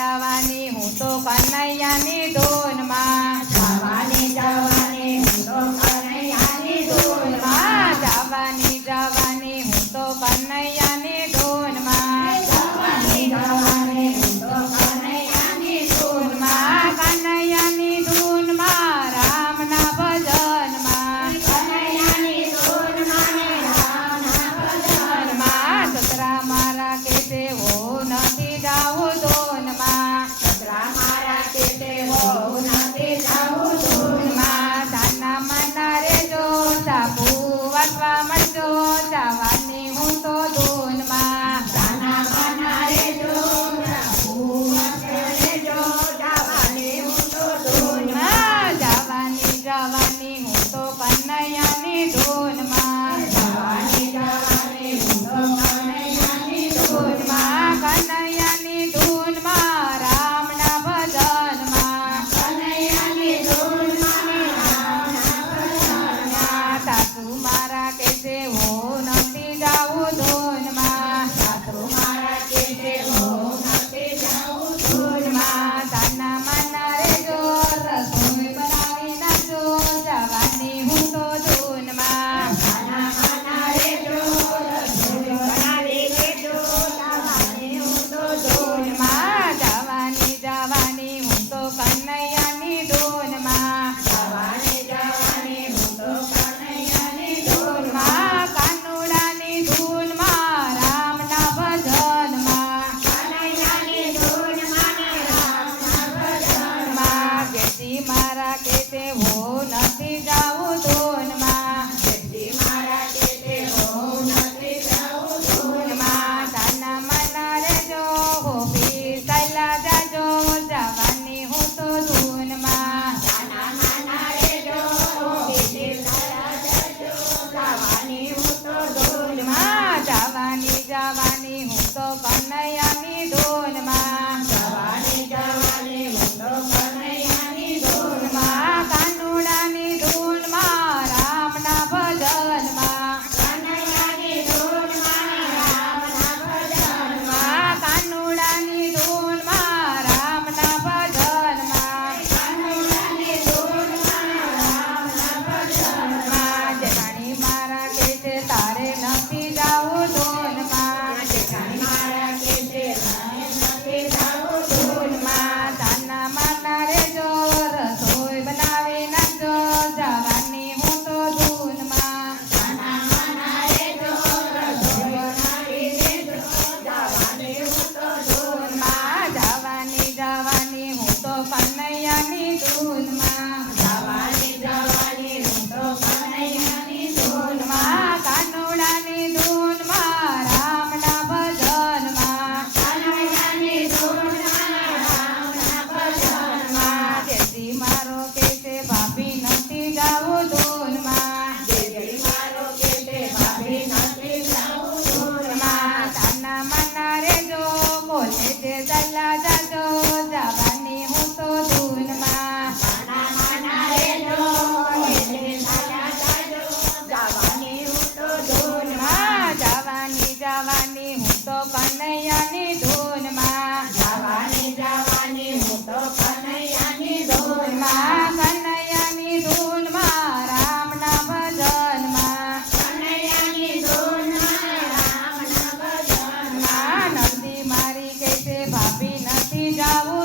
જવાની હું તો કનૈયાની ધૂનમાં જવાની જવાની હું તો કનૈયાની ધૂનમાં જવાની હું તો કનૈયાની ધૂનમાં જવાની જવાની હું તો કનૈયાની ધૂનમાં કનૈયાની ધૂનમાં રામના ભજનમાં કનૈયાની ધૂનમાં ને રામના ભજનમાં સસરા મારા કે તે હો નથી જાવું ધૂનમાં સસરા મારા કે તે વહુ નથી જાવું ધૂનમાં સાના મના રે જો સાબુ વાટવા મળજો જવાની હું તો ધૂનમાં સાના મના રે જો રે જો જવાની હું તો ધૂનમાં જવાની હું તો કનૈયાની ધૂનમાં જવાની જવાની હું તો કનૈયાની ધૂનમાં કનૈયાની ધૂનમાં રામના ભજનમાં કનૈયાની ધૂનમાં ને રામના ભજનમાં સાસુ મારા કે છે હું નથી જાવું ધૂનમાં સાસુ મારા કે તે વહુ નથી જાવું ધૂનમાં સાના મના રે જો રસોઈ બનાવી નાખજો જવાની હું તો ધૂનમાં સાના મના રે જો રસોઈ બનાવી લેજો જવાની હું તો ધૂનમાં જવાની હું તો કનૈયાની ધૂનમાં જવાની જવાની હું તો કનૈયાની ધૂનમાં કાનુડાની ધૂનમાં રામના ભજનમાં કનૈયાની ધૂનમાં ને રામના ભજનમાં જેથી મારા કે તે હું નથી જાવું ધૂનમાં જેથી મારા કે તે વહુ નથી જાવું ધૂનમાં સાના મના રે જો ગોપી ચાલ્યા જાજો જવાની હું તો ધૂનમાં સાના માના રે જો બીજી સારા જજો જવાની હું તો ધૂનમાં જવાની હું તો કનૈયાની ધૂનમાં જવાની જવાની હું તો કનૈયાની ધૂનમાં કાનુડાની ધૂનમાં રામના ભજનમાં કનૈયાની ધૂનમાં ને રામના ભજનમાં કાનુડાની ધૂનમાં રામના ભજનમાં કનૈયાની ધૂનમાં ને રામના ભજનમાં જેઠાણી મારા કે છે તારે નથી જાવું ધૂનમાં જેઠાણી મારા કે તે નથી જાવું ધૂનમાં સાના માના રે જો રસોઈ બનાવી નાખજો જવાની હું તો ધૂનમાં સાના માના રે જો રસોઈ બનાવી લેજો જવાની હું તો ધૂનમાં જવાની હું તો કનૈયાની ધૂનમાં જવાની જવાની હું તો કનૈયાની ધૂનમાં કાનુડાની ધૂનમાં રામના ભજનમાં કનૈયાની ધૂનમાં ને રામના ભજનમાં જેથી મારો કે છે ભાભી નથી જાવું ધૂનમાં જેથી મારો કે તે ભાભી નથી જાવું ધૂનમાં સાના મના રે જો બોલે છે ચાલ્યા જાજો જવાની હું તો ધૂનમાં સાના માના રે જો એને સારા જાજો જવાની હું તો ધૂનમાં જવાની હું તો કનૈયાની ધૂનમાં જવાની જવાની હું તો કનૈયાની ધૂનમાં કનૈયાની ધૂનમાં રામના ભજનમાં કનૈયાની ધૂનમાં ને રામના ભજનમાં નંદી મારી કે છે ભાભી નથી જાવું